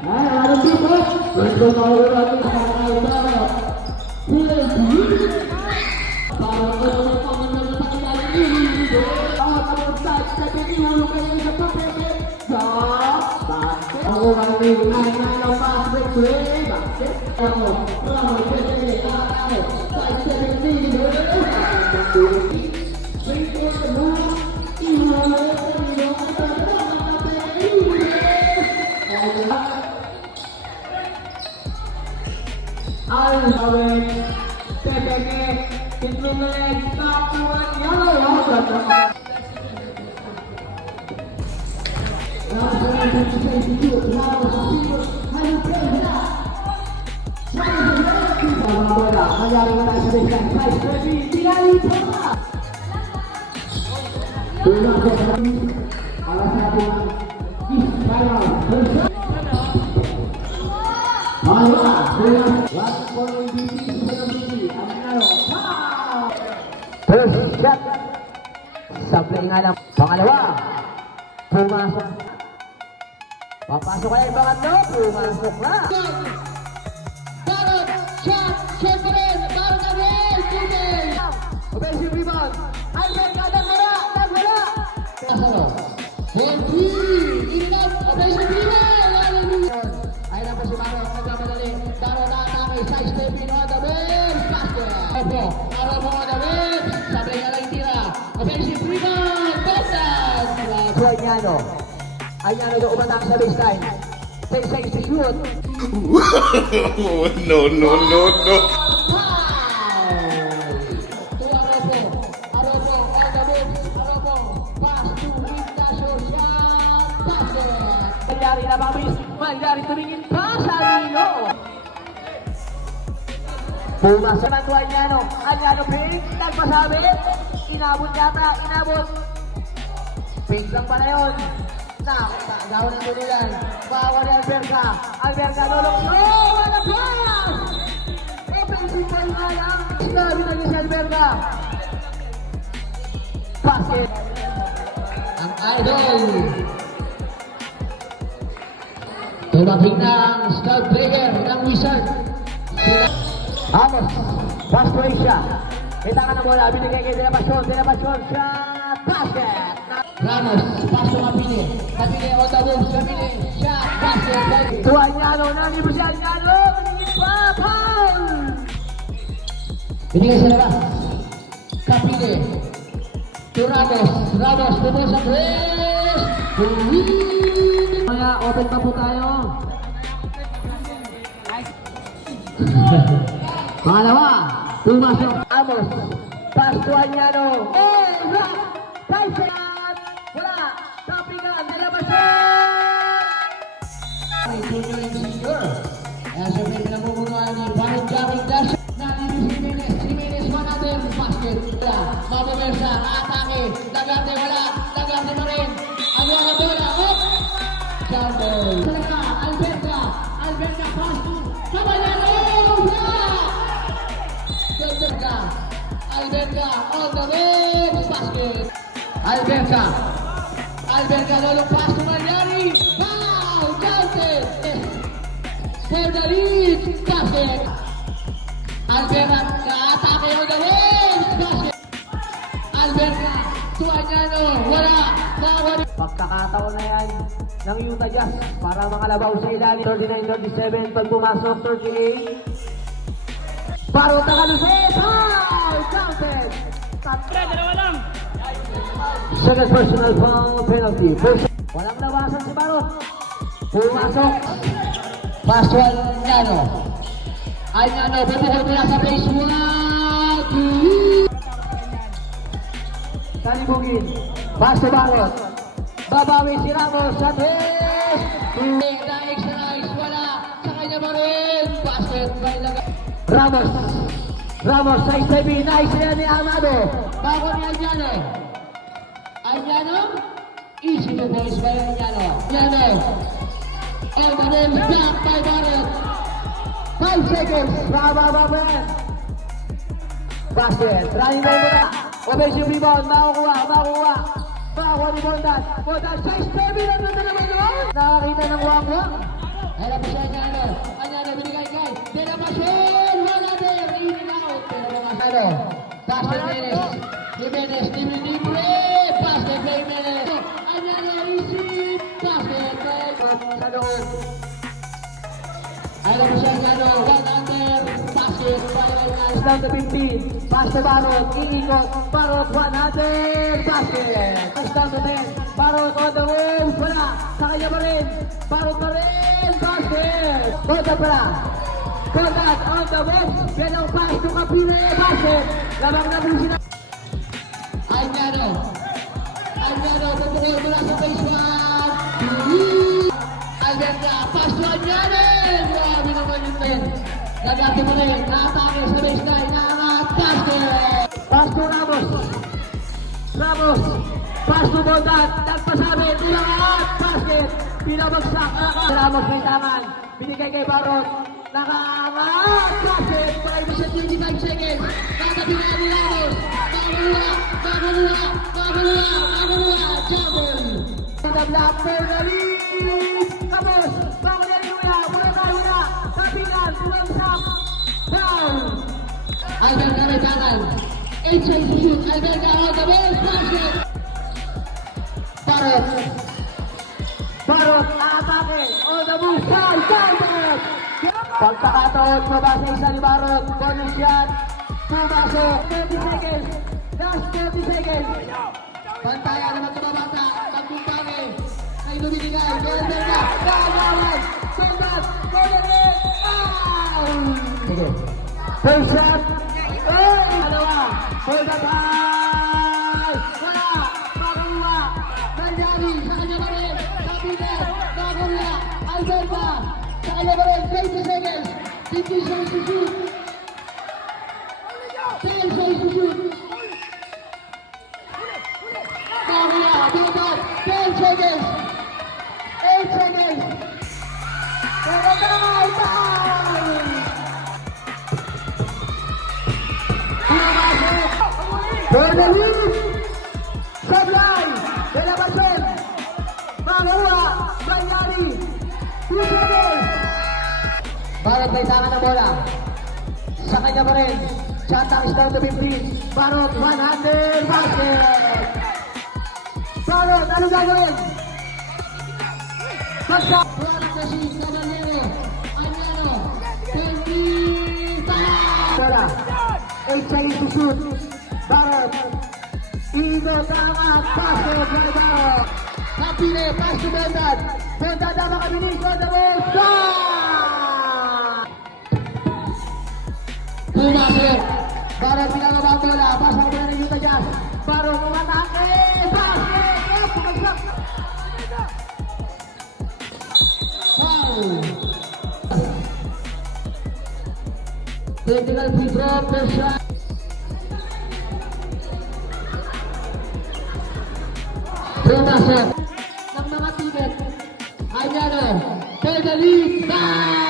Alam dito. Gusto na ako natin sa mga para Al Hawek, TPG, Pitmileg, Tapuan, Yellow, First shot. Sablay nga lang. Pangalawa. Pumasok. Papasok kaya yung pangatlo. Pumasok na. Barot, shot, shot pa rin, Barot again, Tutel. Offensive rebound. Albert ka, nagwala. Henry, ingat, offensive rebound. Ay na po si Barot. Nagmamadali. Barot na atake. Side stepping on the bench. Basket. Araw mo na rin, sabi nga lang tira, offensive rebound, Boston. So Anyano. Anyano doon umatang sa baseline. 10 seconds to shoot. No. Magyari na Babis. Magyari tumingin pa sa Lino. Pumasok na to Anyano. Anyano pink. Nagpasabi. Inabot yata. Inabot. Pink lang pala yun. Gawin ang tulilan. Bawa ni Alberca. Alberca nulong. Oh! What a pass! Offensive ball nga lang. Sinabi na niya si Alberca. Basket. Ang idol. Tumating ng scout player ng Wizard. Amos. Pass to Asia. Kita ka na bola. Binigay kay Dinapasyon. Shot. Basket. Ramos, paso Kapili. Kapili on the move. Kapili, shot, basket. To Anyano. Nangin mo si Anyano. Binigay pa. Foul! Binigay sa labas. Kapili. To Ramos. Ramos, pupo sa press. Kaya open pa po tayo. Pangalawa. Pumasok. Amos. Pass to Anyano. Oh! Rock! 5 seconds! Wala! Tapingan! Dinapasyon! May tuloy senior. Kaya siyempre pinamumunuan ni Barret Jarring Dash. Nalini si Jimenez 100 basket. Mabumersa, atake, Lagarte wala, Lagarte pa rin. Ang mga bola, up! Jumper. Talaga, Alberca pass to Caballero! Alberca on the bench, basket. Alberca lolong pass to Magnani. Foul, counted. For the lead, basket. Alberca atake on the bench, basket. Alberca to Anyano, wala. Pagkakataon na yan ng Utah Jazz para mga labaw sa ilalim. 39-37 pag pumasok 38. Barot na kalusin! Foul! Counted! Second personal foul penalty. Walang labasan si Barot. Pumasok. Pass to Anyano. Anyano, bubukol mula sa base. 1, 2. Kalibugin. Pass to Barot. Babawi si Ramos sa base. Na extra nice, wala. Sa kanya pa rin. Basket by Ramos. Ramos sa STB. Nice yan ni Amado. bago ni Anyano. Anyano. Easy to boys by Anyano. Anyano. On the ball, blocked by Barret. 5 seconds. Bababa. Basket. Running down muna. Offensive rebound. Makukuha. Makakuha ni Bondan. Bondan sa STB. Nakakita ng wang-wang. Ayan po siya, Anyano. Anyano, binigay kay De La Pasion. Wala din. In and out. De La Pasion. Pass to Jimenez. Jimenez, libre. Pass to Jimenez. Anyano, receive. Pass to Jimenez. Sa loob. Ayan po siya, Anyano. One under. Basket. Pass down to 15. Pass to Barot. Iikot. Barot 100. Basket. Pass down to 10. Barot on the move. Wala. Sa kanya pa rin. Barot pa rin. Basket. Contact pala. Contact on the move. Yan ang pass to Capine. Basket. Lamang na po sila. Anyano. Anyano, pupukul mula sa baseline. Alberta, pass to Anyano. Grabe naman yung 10. Lagati mo rin, nakatake sa baseline, nakangat, basket! Pass to Ramos. Ramos. Pass to Bondat. Nagpasabi. Nilangat. Basket. Pinabagsak. Ramos may tangan. Binigay kay Barot. Nakaangat. Basket. 25 seconds. Tatabi na ni Ramos. Magalula. Jumper. The black for the lead. Tapos. Magalula. Magalula. Kapingan. Tumagsak. Foul. Alberta may tangan. 8 seconds to shoot. Alberta on the ball. Basket. Barot. Barot. Atake. On the move. Foul. Barot. Pagkakataon mo ba sa isa ni Barot? Bonus shot. Pumasok. 30 seconds. Last 30 seconds. Pantaya naman sa babata. Pagkumpane. Ay lumigay. Alberta. Gagawan. Sundat. Gagawan. Foul. Sige. First shot. Dalawa. Hold up high. Wala. Magalua. Nangyari. Sa kanya pa rin. Kabinet. Magalula. Alberta. Sa kanya pa rin. 20 seconds. 50 seconds to shoot. 10 seconds to shoot. Magalula. Bondat. 10 seconds. 8 seconds. Gagawan. Foul. For the lead, Sablay, De La Pasion, Magalua, Bayani, 2 seconds. Barot may tangan ng bola. Sa kanya pa rin. Shot is down to 15. Barot, 100, basket. Barot, ano gagawin? Magsa. Product machine. Caballero. Anyano. 20. Bola. 8 seconds to shoot. Barot. Igo tangan. Basket by Barot. Kapine. Pass to Bondat. Bondat na makabilis. On the ball. Shot! Pumasok. Barot pinangaba ang bola. Pasang bola ng Utah Jazz. Barot umatake. Basket. Oh, pumagsak. Foul. Technical free throw. First shot. Pumasok ng mga ticket. Anyano. For the lead. Bang!